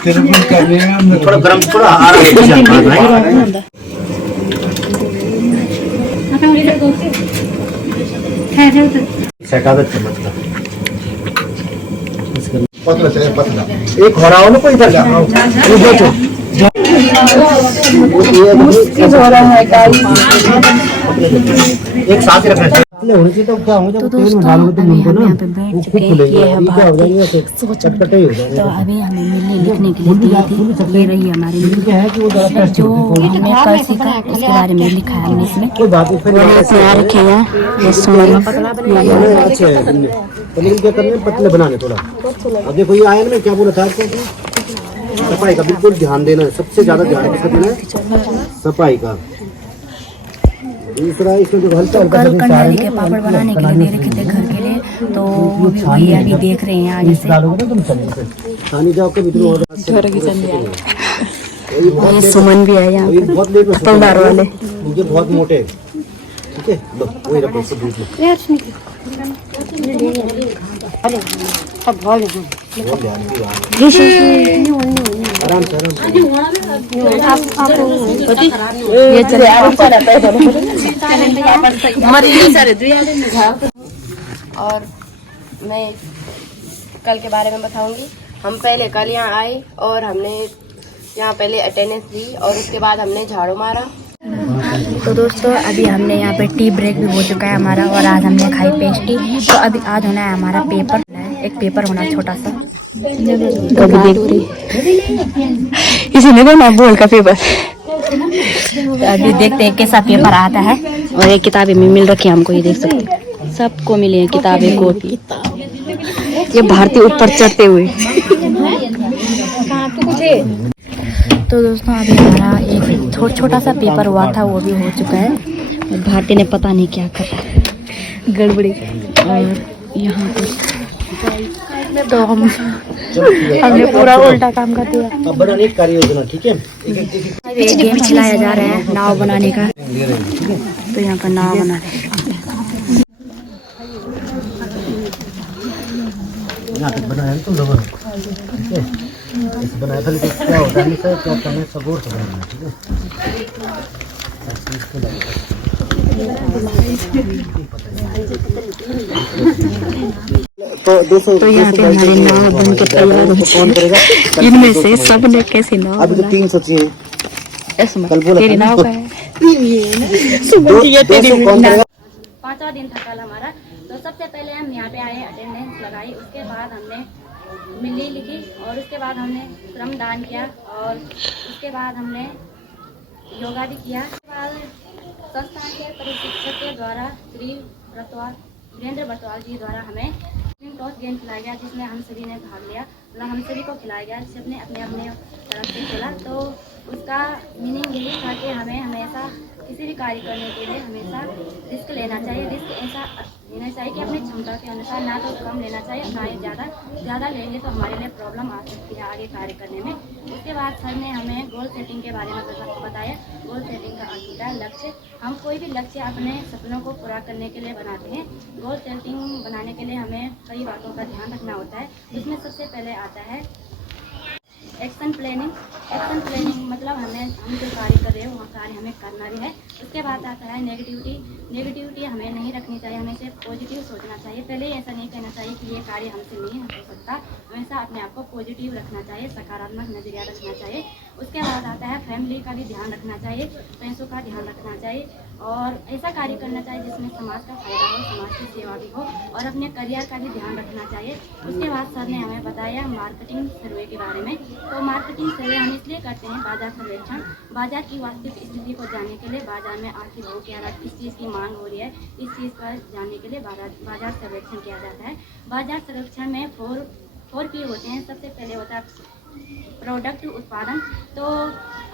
थोड़ा गरम थोड़ा आ रहा है सेकादत मतलब पतला एक हो रहा हो ना कोई इधर जा मुश्किल हो रहा है एक साथ ही रखना चाहिए। तो दोस्तों अभी हम यहाँ पे बैठ चुके हैं। ये है भारतीय सोच। तो अभी हमें मिलने लिखने के लिए दी थी। ये रही हमारी मिलनी जो हमने कल सीखा उसके बारे में लिखा है हमने इसमें रखे हैं। क्या करने पतले बनाने थोड़ा। अब देखो ये आया ना मैं क्या बोला था आपको, सफाई का बिल्कुल ध्यान देना है। सबसे ज्यादा ध्यान किसका देना है? सफाई का। दूसरा इसमें जो हल्का कल कन्हाली के पापड़ बनाने के लिए दे रखे थे घर के लिए, तो वो भी वही अभी देख रहे हैं आगे से। जाओ कभी ये सुमन भी है यहाँ पे पतलदार वाले। मुझे बहुत मोटे ठीक है वही रखो इसको दूध में। आराम से और मैं कल के बारे में बताऊंगी। हम पहले कल यहाँ आए और हमने यहाँ पहले अटेंडेंस दी और उसके बाद हमने झाड़ू मारा। तो दोस्तों अभी हमने यहाँ पे टी ब्रेक भी हो चुका है हमारा और आज हमने खाई पेस्ट्री। तो अभी आज होना है हमारा पेपर, एक पेपर होना है छोटा सा। इसी में ना बोल का पेपर। अभी देखते हैं कैसा पेपर आता है। और ये किताबें भी मिल रखी है हमको, ये देख सकते हैं सबको मिली है किताबें कॉपी। ये भारतीय ऊपर चढ़ते हुए। तो दोस्तों अभी हमारा एक छोटा सा पेपर हुआ था वो भी हो चुका है। और भारती ने पता नहीं क्या करा गड़बड़ी। और यहाँ पर तो हमने पूरा उल्टा काम कर दिया। बनाने की कार्य योजना ठीक है। एक गेम खिलाया जा रहा है नाव बनाने का। तो यहाँ पर नाव बना रहे हैं। यहाँ तक बनाया तुम लोगों ने ठीक है। ऐसे बनाया था लेकिन क्या होता है सर क्या करना है सब और सब बनाना ठीक है। तो यहाँ पे हमारे नाव बन के तैयार हो चुके। इनमें से सब ने कैसी नाव अभी तो 3 सोची है। कल बोला तेरी नाव का है। 5वां दिन था कल हमारा। तो सबसे पहले हम यहाँ पे आए, अटेंडेंस लगाई, उसके बाद हमने मिली लिखी और उसके बाद हमने श्रमदान किया और उसके बाद हमने योगा भी किया। उसके बाद संस्थान के प्रशिक्षक के द्वारा श्री वीरेंद्र बटवाल जी द्वारा हमें टॉस गेम खिलाया गया जिसमें हम सभी ने भाग लिया। मतलब हम सभी को खिलाया गया, सबने अपने अपने तरफ से खेला। तो उसका मीनिंग यही था कि हमें हमेशा किसी भी कार्य करने के लिए हमेशा रिस्क लेना चाहिए। रिस्क ऐसा लेना चाहिए कि अपनी क्षमता के अनुसार, ना तो कम लेना चाहिए ना ही ज़्यादा लेंगे तो हमारे लिए प्रॉब्लम आ सकती है आगे कार्य करने में। उसके बाद सर ने हमें गोल सेटिंग के बारे में बताया। गोल सेटिंग का अर्थ होता है लक्ष्य। हम कोई भी लक्ष्य अपने सपनों को पूरा करने के लिए बनाते हैं। गोल सेटिंग बनाने के लिए हमें कई बातों का ध्यान रखना होता है। इसमें सबसे पहले आता है एक्शन प्लानिंग। एक्शन प्लानिंग मतलब हम जो कार्य कर रहे हैं वहाँ कार्य हमें करना भी है। उसके बाद आता है नेगेटिविटी। नेगेटिविटी हमें नहीं रखनी चाहिए, हमें सिर्फ पॉजिटिव सोचना चाहिए। पहले ऐसा नहीं कहना चाहिए कि ये कार्य हमसे नहीं हो सकता। हमेशा अपने आप को पॉजिटिव रखना चाहिए, सकारात्मक नजरिया रखना चाहिए। उसके बाद आता है फैमिली का भी ध्यान रखना चाहिए, पैसों का ध्यान रखना चाहिए और ऐसा कार्य करना चाहिए जिसमें समाज का फायदा हो, समाज की सेवा भी हो और अपने करियर का भी ध्यान रखना चाहिए। उसके बाद सर ने हमें बताया मार्केटिंग सर्वे के बारे में। तो मार्केटिंग सर्वे हम इसलिए करते हैं, बाजार सर्वेक्षण, बाजार की वास्तविक स्थिति को जानने के लिए, बाजार में आखिर हो क्या रहा है, किस चीज़ की मांग हो रही है, इस चीज़ पर जानने के लिए बाजार सर्वेक्षण किया जाता है। बाजार सर्वेक्षण में 4 P होते हैं। सबसे पहले होता है प्रोडक्ट उत्पादन। तो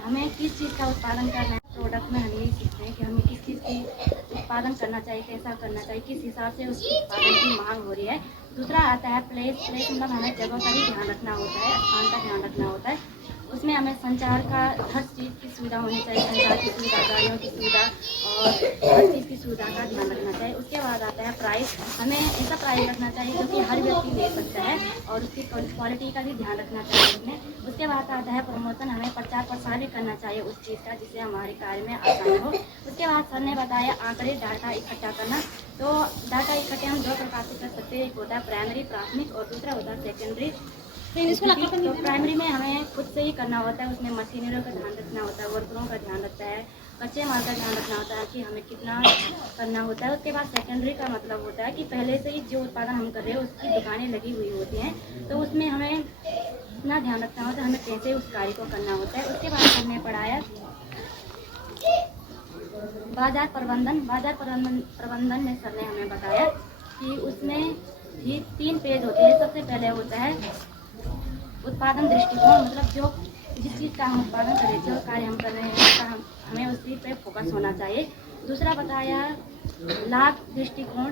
हमें किस चीज़ का उत्पादन करना है, प्रोडक्ट में हम यही सीखते हैं कि हमें किस चीज़ की उत्पादन करना चाहिए, कैसा करना चाहिए, किस हिसाब से उस उत्पादन की मांग हो रही है। दूसरा आता है प्लेस मतलब हमें जगह का भी ध्यान रखना होता है, स्थान का ध्यान रखना होता है। उसमें हमें संचार का हर चीज़ की सुविधा होनी चाहिए, संचार की सुविधा, गाड़ियों की सुविधा और हर चीज़ की सुविधा का ध्यान रखना चाहिए। उसके बाद आता है प्राइस। हमें ऐसा प्राइस रखना चाहिए जो कि हर व्यक्ति ले सकता है और उसकी क्वालिटी का भी ध्यान रखना चाहिए उसमें। उसके बाद आता है प्रमोशन। हमें प्रचार प्रसार भी करना चाहिए उस चीज़ का जिससे हमारे कार्य में आसान हो। उसके बाद सर ने बताया आंकड़े डाटा इकट्ठा करना। तो डाटा इकट्ठे हम 2 प्रकार से कर सकते हैं। एक होता है प्राइमरी प्राथमिक और दूसरा होता है सेकेंडरी। तो प्राइमरी में हमें खुद से ही करना होता है, उसमें मशीनरियों का ध्यान रखना होता है, वर्करों का ध्यान रखता है, कच्चे माल का ध्यान रखना होता है कि हमें कितना करना होता है। उसके बाद सेकेंडरी का मतलब होता है कि पहले से ही जो उत्पादन हम कर रहे हैं उसकी दुकानें लगी हुई होती हैं, तो उसमें हमें इतना ध्यान रखना होता है, हमें कैसे उस कार्य को करना होता है। उसके बाद हमने पढ़ाया बाजार प्रबंधन। बाजार प्रबंधन में सर ने हमें बताया कि उसमें भी 3 पेज होते हैं। सबसे पहले होता है उत्पादन दृष्टिकोण, मतलब जो जिस चीज़ का हम उत्पादन कर रहे थे और कार्य हम कर रहे हैं उसका हमें उसी पे फोकस होना चाहिए। दूसरा बताया लाभ दृष्टिकोण,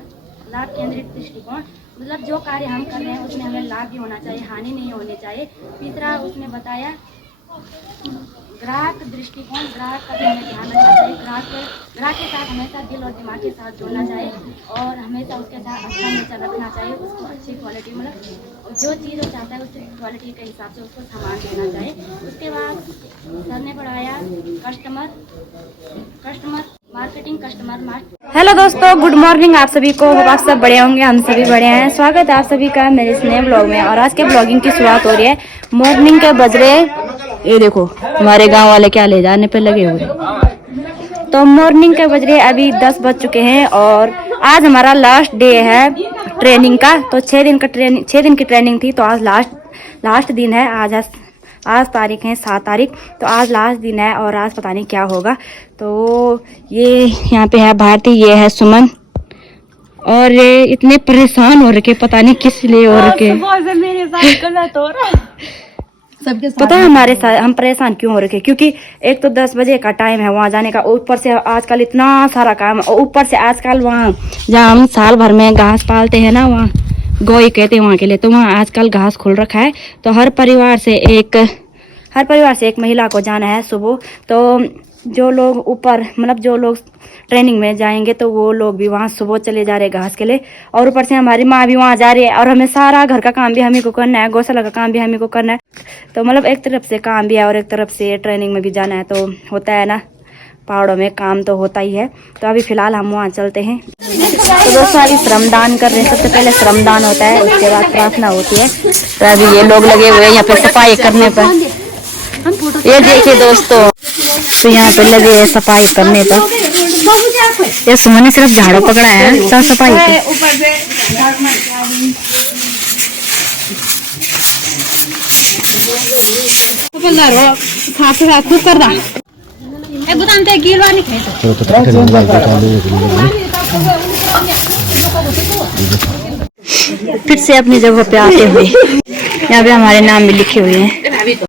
लाभ केंद्रित दृष्टिकोण, मतलब जो कार्य हम कर रहे हैं उसमें हमें लाभ भी होना चाहिए, हानि नहीं होनी चाहिए। तीसरा उसमें बताया ग्राहक दृष्टिकोण, ग्राहक का भी हमें ध्यान रखना चाहिए। ग्राहक के साथ हमेशा दिल और दिमाग के साथ जुड़ना चाहिए और हमेशा उसके साथ अच्छा नेचर रखना चाहिए। उसको अच्छी क्वालिटी, मतलब जो चीज़ वो चाहता है उस क्वालिटी के हिसाब से उसको सामान देना चाहिए। उसके बाद सर ने पढ़ाया कस्टमर मार्केटिंग, हेलो दोस्तों, गुड मॉर्निंग आप सभी को। आप सब बड़े होंगे, हम सभी बड़े हैं। स्वागत है आप सभी का मेरे इस नए ब्लॉग में। और आज के ब्लॉगिंग की शुरुआत हो रही है। मॉर्निंग के बज रहे, ये देखो हमारे गांव वाले क्या ले जाने पे लगे हुए। तो मॉर्निंग के बज रहे अभी 10 बज चुके हैं और आज हमारा लास्ट डे है ट्रेनिंग का। तो 6 दिन की ट्रेनिंग थी, तो आज लास्ट दिन है। आज तारीख है 7 तारीख, तो आज लास्ट दिन है और आज पता नहीं क्या होगा। तो ये यहाँ पे है भारती, ये है सुमन और ये इतने परेशान हो रखे, पता नहीं किस लिए हो रखे। मेरे साथ गलत हो रहा सबके साथ। पता है हमारे साथ हम परेशान क्यों हो रखे? क्योंकि एक तो 10 बजे का टाइम है वहाँ जाने का, ऊपर से आजकल इतना सारा काम, ऊपर से आजकल वहाँ जहाँ हम साल भर में घास पालते हैं ना, वहाँ गौई कहते हैं वहाँ के लिए, तो वहाँ आजकल घास खुल रखा है। तो हर परिवार से एक महिला को जाना है सुबह। तो जो लोग ऊपर, मतलब जो लोग ट्रेनिंग में जाएंगे तो वो लोग भी वहाँ सुबह चले जा रहे हैं घास के लिए। और ऊपर से हमारी माँ भी वहाँ जा रही है और हमें सारा घर का काम भी हमें को करना है, गौशाला का काम भी हमें को करना है। तो मतलब एक तरफ से काम भी है और एक तरफ से ट्रेनिंग में भी जाना है। तो होता है ना, पहाड़ों में काम तो होता ही है। तो अभी फिलहाल हम वहाँ चलते हैं। तो दोस्तों अभी श्रमदान कर रहे हैं। सबसे पहले श्रमदान होता है, उसके बाद प्रार्थना होती है। तो अभी ये लोग लगे हुए हैं यहाँ पे सफाई करने पर। ये देखिए दोस्तों, तो यहाँ पे लगे हैं सफाई करने पर। ये सुमन ने सिर्फ झाड़ू पकड़ा है, सब सफाई की। फिर से अपनी जगह पे आते हुए यहाँ पे हमारे नाम भी लिखे हुए हैं।